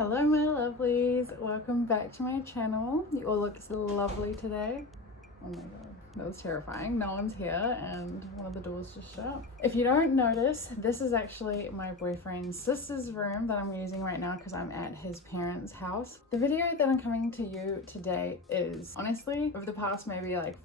Hello my lovelies, welcome back to my channel. You all look so lovely today. Oh my god, that was terrifying. No one's here and one of the doors just shut. If you don't notice, this is actually my boyfriend's sister's room that I'm using right now because I'm at his parents' house. The video that I'm coming to you today is honestly over the past maybe like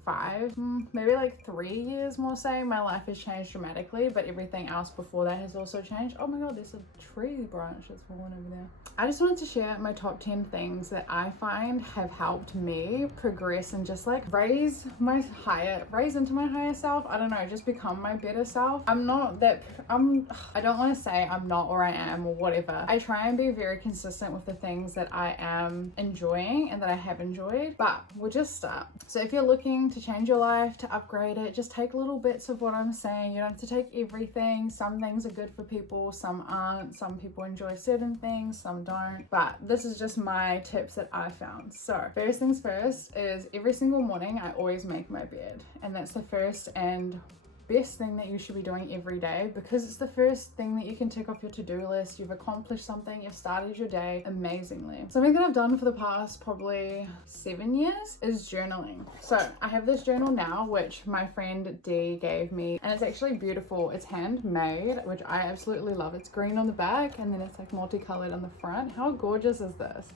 3 years more so, my life has changed dramatically, but everything else before that has also changed. Oh my god, there's a tree branch that's fallen over there. I just wanted to share my top 10 things that I find have helped me progress and just like raise into my higher self. I don't know, just become my better self. I don't want to say I'm not or I am or whatever. I try and be very consistent with the things that I am enjoying and that I have enjoyed, but we'll just start. So if you're looking to change your life, to upgrade it, just take little bits of what I'm saying. You don't have to take everything. Some things are good for people, some aren't. Some people enjoy certain things, some don't, but this is just my tips that I found. So first things first is every single morning I always make my bed, and that's the first and best thing that you should be doing every day because it's the first thing that you can tick off your to-do list. You've accomplished something, you've started your day amazingly. Something that I've done for the past probably 7 years is journaling. So I have this journal now which my friend Dee gave me, and it's actually beautiful. It's handmade, which I absolutely love. It's green on the back and then it's like multicolored on the front. How gorgeous is this?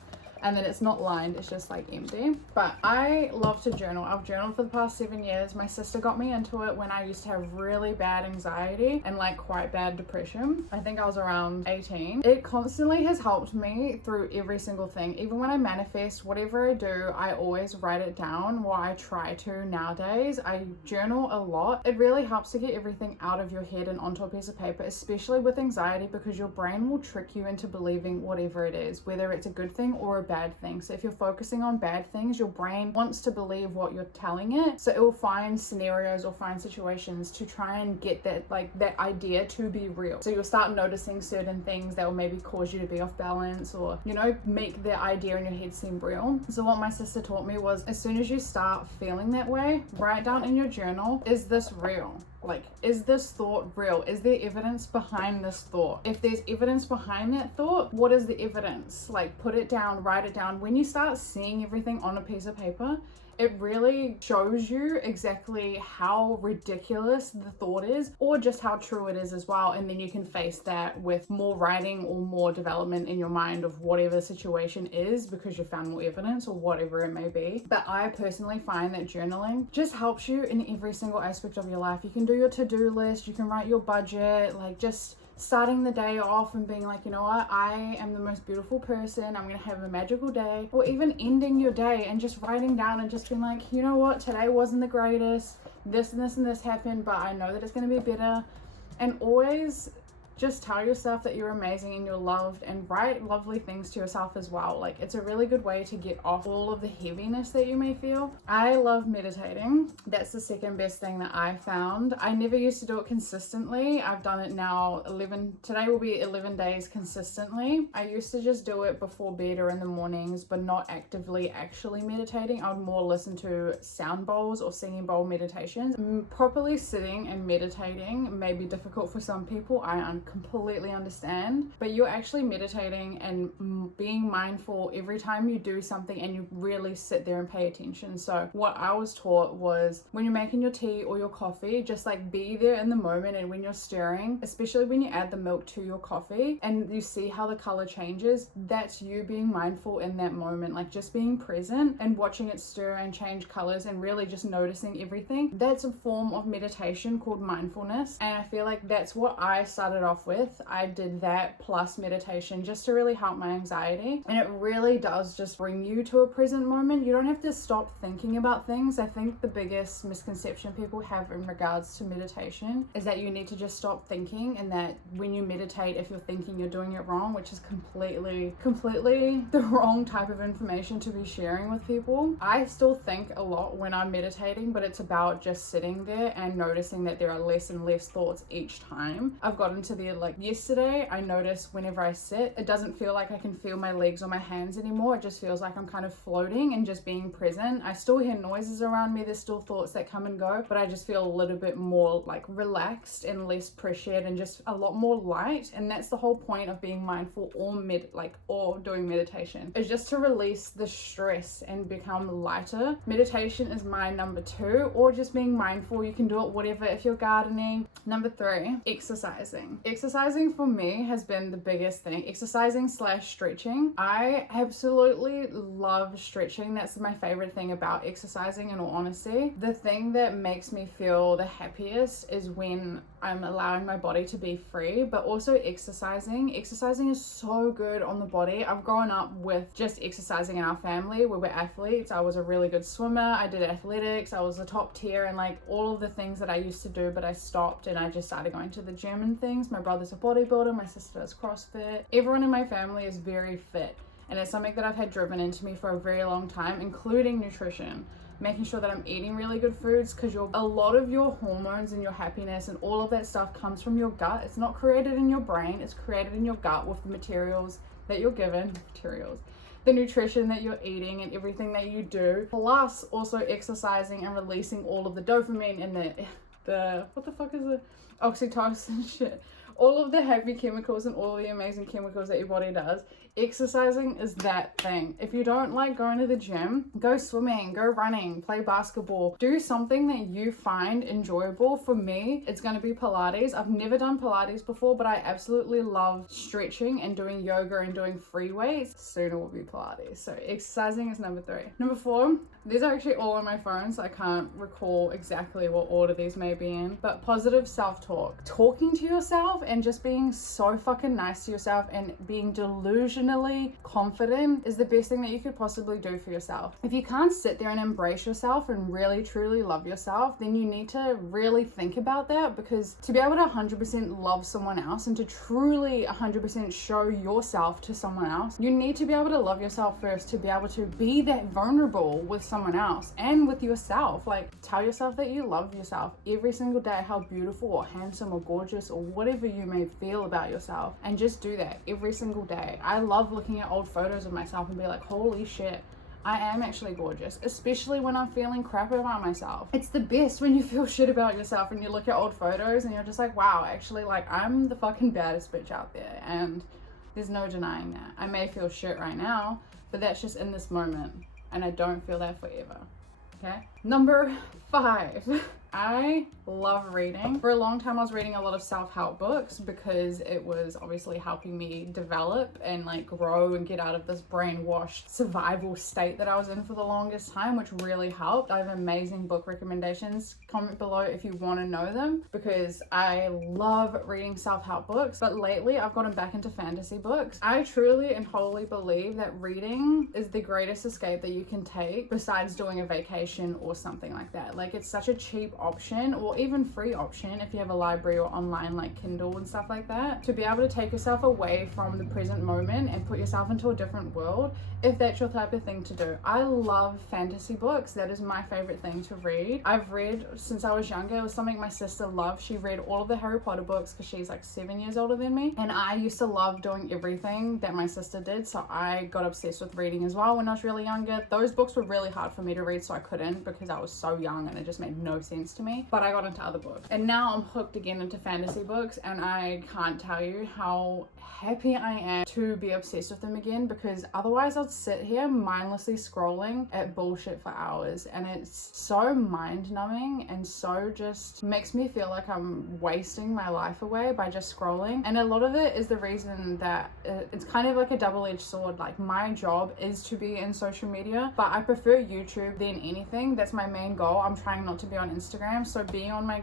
And then it's not lined, it's just like empty. But I love to journal. I've journaled for the past 7 years. My sister got me into it when I used to have really bad anxiety and like quite bad depression. I think I was around 18. It constantly has helped me through every single thing. Even when I manifest, whatever I do, I always write it down, or I try to nowadays. I journal a lot. It really helps to get everything out of your head and onto a piece of paper, especially with anxiety, because your brain will trick you into believing whatever it is, whether it's a good thing or a bad thing. So if you're focusing on bad things, your brain wants to believe what you're telling it, so it will find scenarios or find situations to try and get that idea to be real. So you'll start noticing certain things that will maybe cause you to be off balance, or make the idea in your head seem real. So what my sister taught me was, as soon as you start feeling that way, write down in your journal, is this real? Like, is this thought real? Is there evidence behind this thought? If there's evidence behind that thought, what is the evidence? Like, put it down, write it down. When you start seeing everything on a piece of paper, it really shows you exactly how ridiculous the thought is, or just how true it is as well. And then you can face that with more writing or more development in your mind of whatever the situation is, because you found more evidence or whatever it may be. But I personally find that journaling just helps you in every single aspect of your life. You can do your to-do list, you can write your budget, like just starting the day off and being like, you know what, I am the most beautiful person, I'm gonna have a magical day. Or even ending your day and just writing down and just being like, you know what, today wasn't the greatest, this and this and this happened, but I know that it's gonna be better. And always just tell yourself that you're amazing and you're loved, and write lovely things to yourself as well. Like, it's a really good way to get off all of the heaviness that you may feel. I love meditating. That's the second best thing that I found. I never used to do it consistently. I've done it now today will be 11 days consistently. I used to just do it before bed or in the mornings, but not actively actually meditating. I would more listen to sound bowls or singing bowl meditations. Properly sitting and meditating may be difficult for some people. I completely understand, but you're actually meditating and being mindful every time you do something, and you really sit there and pay attention. So what I was taught was, when you're making your tea or your coffee, just like be there in the moment, and when you're stirring, especially when you add the milk to your coffee and you see how the color changes, that's you being mindful in that moment, like just being present and watching it stir and change colors and really just noticing everything. That's a form of meditation called mindfulness, and I feel like that's what I started off with. I did that plus meditation just to really help my anxiety, and it really does just bring you to a present moment. You don't have to stop thinking about things. I think the biggest misconception people have in regards to meditation is that you need to just stop thinking, and that when you meditate, if you're thinking, you're doing it wrong, which is completely the wrong type of information to be sharing with people. I still think a lot when I'm meditating, but it's about just sitting there and noticing that there are less and less thoughts each time. I've gotten to there. Like yesterday, I noticed whenever I sit, it doesn't feel like I can feel my legs or my hands anymore. It just feels like I'm kind of floating and just being present. I still hear noises around me. There's still thoughts that come and go, but I just feel a little bit more like relaxed and less pressured and just a lot more light. And that's the whole point of being mindful or doing meditation, is just to release the stress and become lighter. Meditation is my number 2, or just being mindful. You can do it whatever if you're gardening. Number 3, exercising. Exercising for me has been the biggest thing. Exercising / stretching. I absolutely love stretching. That's my favorite thing about exercising, in all honesty. The thing that makes me feel the happiest is when I'm allowing my body to be free, but also exercising. Exercising is so good on the body. I've grown up with just exercising in our family. We were athletes. I was a really good swimmer. I did athletics. I was a top tier and like all of the things that I used to do, but I stopped and I just started going to the gym and things. My brother's a bodybuilder. My sister does CrossFit. Everyone in my family is very fit. And it's something that I've had driven into me for a very long time, including nutrition. Making sure that I'm eating really good foods, because a lot of your hormones and your happiness and all of that stuff comes from your gut. It's not created in your brain, it's created in your gut with the materials that you're given, the nutrition that you're eating and everything that you do. Plus also exercising and releasing all of the dopamine and the what the fuck is it? Oxytocin shit. All of the happy chemicals and all the amazing chemicals that your body does. Exercising is that thing. If you don't like going to the gym, go swimming, go running, play basketball, do something that you find enjoyable. For me, it's going to be Pilates. I've never done Pilates before, but I absolutely love stretching and doing yoga and doing free weights. Soon it will be Pilates. So exercising is number 3. Number 4, these are actually all on my phone, so I can't recall exactly what order these may be in, but positive self-talk. Talking to yourself and just being so fucking nice to yourself and being delusionally confident is the best thing that you could possibly do for yourself. If you can't sit there and embrace yourself and really truly love yourself, then you need to really think about that, because to be able to 100% love someone else and to truly 100% show yourself to someone else, you need to be able to love yourself first, to be able to be that vulnerable with someone else and with yourself. Like, tell yourself that you love yourself every single day, how beautiful or handsome or gorgeous or whatever you may feel about yourself, and just do that every single day. I love looking at old photos of myself and be like, holy shit, I am actually gorgeous, especially when I'm feeling crap about myself. It's the best when you feel shit about yourself and you look at old photos and you're just like, wow, actually, like, I'm the fucking baddest bitch out there, and there's no denying that. I may feel shit right now, but that's just in this moment, and I don't feel that forever. Okay? Number 5. I love reading. For a long time I was reading a lot of self-help books because it was obviously helping me develop and like grow and get out of this brainwashed survival state that I was in for the longest time, which really helped. I have amazing book recommendations. Comment below if you want to know them, because I love reading self-help books. But lately I've gotten back into fantasy books. I truly and wholly believe that reading is the greatest escape that you can take besides doing a vacation or something like that. Like, it's such a cheap option, or even free option if you have a library or online like Kindle and stuff like that, to be able to take yourself away from the present moment and put yourself into a different world, if that's your type of thing to do. I love fantasy books. That is my favorite thing to read. I've read since I was younger. It was something my sister loved. She read all of the Harry Potter books because she's like 7 years older than me, and I used to love doing everything that my sister did, so I got obsessed with reading as well when I was really younger. Those books were really hard for me to read, so I couldn't, because I was so young and it just made no sense to me, but I got into other books, and now I'm hooked again into fantasy books, and I can't tell you how happy I am to be obsessed with them again, because otherwise I'd sit here mindlessly scrolling at bullshit for hours, and it's so mind-numbing and so just makes me feel like I'm wasting my life away by just scrolling. And a lot of it is the reason that it's kind of like a double-edged sword. Like, my job is to be in social media, but I prefer YouTube than anything. That's my main goal. I'm trying not to be on Instagram, so being on my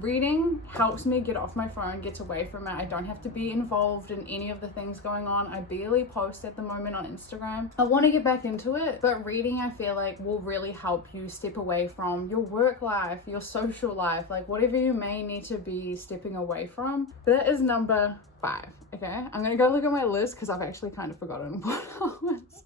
reading helps me get off my phone, gets away from it. I don't have to be involved in any of the things going on. I barely post at the moment on Instagram. I want to get back into it, but reading, I feel like, will really help you step away from your work life, your social life, like whatever you may need to be stepping away from. That is number 5. Okay, I'm gonna go look at my list because I've actually kind of forgotten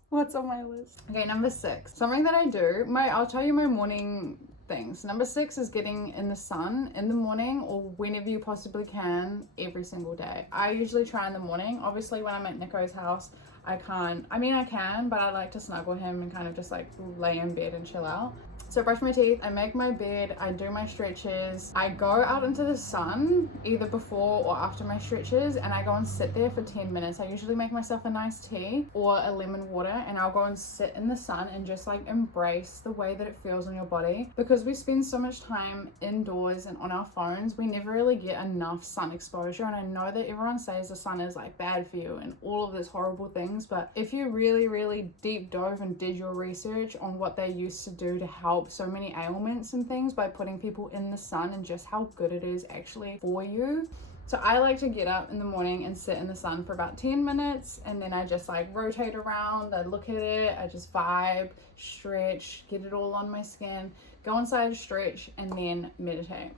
what's on my list. Okay, number 6, something that I do. I'll tell you my morning things. Number 6 is getting in the sun in the morning or whenever you possibly can every single day. I usually try in the morning. Obviously when I'm at Nico's house, I can't. I mean, I can, but I like to snuggle him and kind of just like lay in bed and chill out. So I brush my teeth, I make my bed, I do my stretches, I go out into the sun either before or after my stretches, and I go and sit there for 10 minutes. I usually make myself a nice tea or a lemon water, and I'll go and sit in the sun and just like embrace the way that it feels on your body. Because we spend so much time indoors and on our phones, we never really get enough sun exposure. And I know that everyone says the sun is like bad for you and all of these horrible things, but if you really deep dove and did your research on what they used to do to help so many ailments and things by putting people in the sun and just how good it is actually for you. So I like to get up in the morning and sit in the sun for about 10 minutes, and then I just like rotate around, I look at it, I just vibe, stretch, get it all on my skin, go inside, stretch, and then meditate.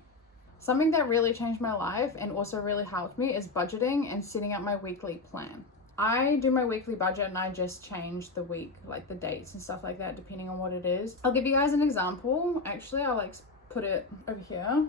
Something that really changed my life and also really helped me is budgeting and setting up my weekly plan. I do my weekly budget and I just change the week, like the dates and stuff like that, depending on what it is. I'll give you guys an example. Actually, I'll like put it over here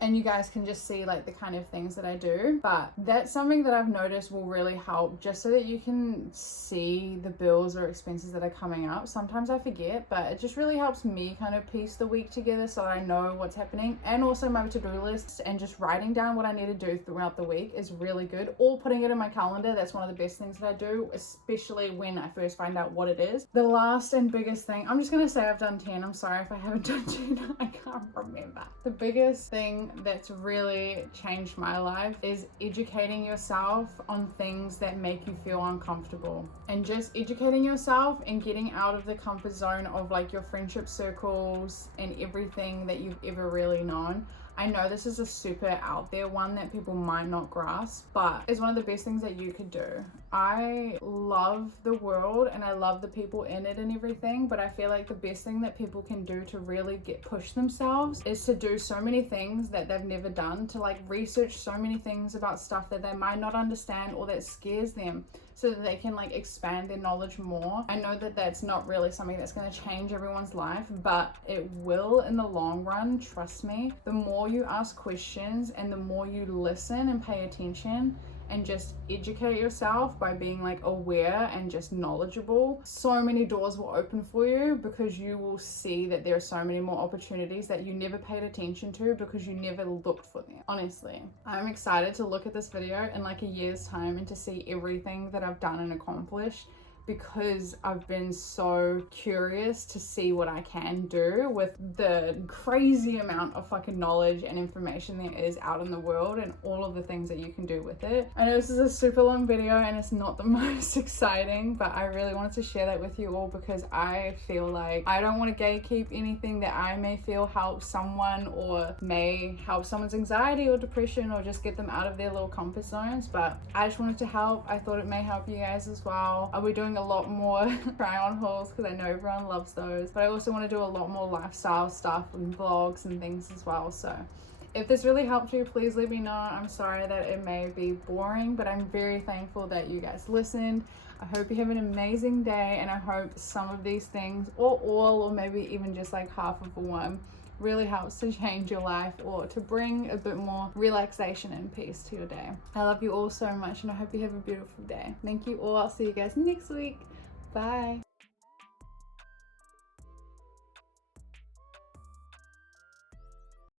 and you guys can just see like the kind of things that I do, but that's something that I've noticed will really help, just so that you can see the bills or expenses that are coming up. Sometimes I forget, but it just really helps me kind of piece the week together so I know what's happening. And also my to-do lists and just writing down what I need to do throughout the week is really good, or putting it in my calendar. That's one of the best things that I do, especially when I first find out what it is. The last and biggest thing, I'm just gonna say I've done 10. I'm sorry if I haven't done 10. I can't remember. The biggest thing that's really changed my life is educating yourself on things that make you feel uncomfortable, and just educating yourself and getting out of the comfort zone of like your friendship circles and everything that you've ever really known. I know this is a super out there one that people might not grasp, but it's one of the best things that you could do. I love the world and I love the people in it and everything, but I feel like the best thing that people can do to really push themselves is to do so many things that they've never done, to like research so many things about stuff that they might not understand or that scares them, so that they can like expand their knowledge more. I know that that's not really something that's going to change everyone's life, but it will in the long run, trust me. The more you ask questions and the more you listen and pay attention and just educate yourself by being like aware and just knowledgeable, so many doors will open for you, because you will see that there are so many more opportunities that you never paid attention to because you never looked for them. Honestly, I'm excited to look at this video in like a year's time and to see everything that I've done and accomplished, because I've been so curious to see what I can do with the crazy amount of fucking knowledge and information there is out in the world and all of the things that you can do with it. I know this is a super long video and it's not the most exciting, but I really wanted to share that with you all because I feel like I don't want to gatekeep anything that I may feel helps someone or may help someone's anxiety or depression or just get them out of their little comfort zones, but I just wanted to help. I thought it may help you guys as well. I'll be doing a lot more try on hauls because I know everyone loves those, but I also want to do a lot more lifestyle stuff and vlogs and things as well. So if this really helped you, please let me know. I'm sorry that it may be boring, but I'm very thankful that you guys listened. I hope you have an amazing day, and I hope some of these things, or all, or maybe even just like half of one, really helps to change your life or to bring a bit more relaxation and peace to your day. I love you all so much, and I hope you have a beautiful day. Thank you all. I'll see you guys next week. Bye.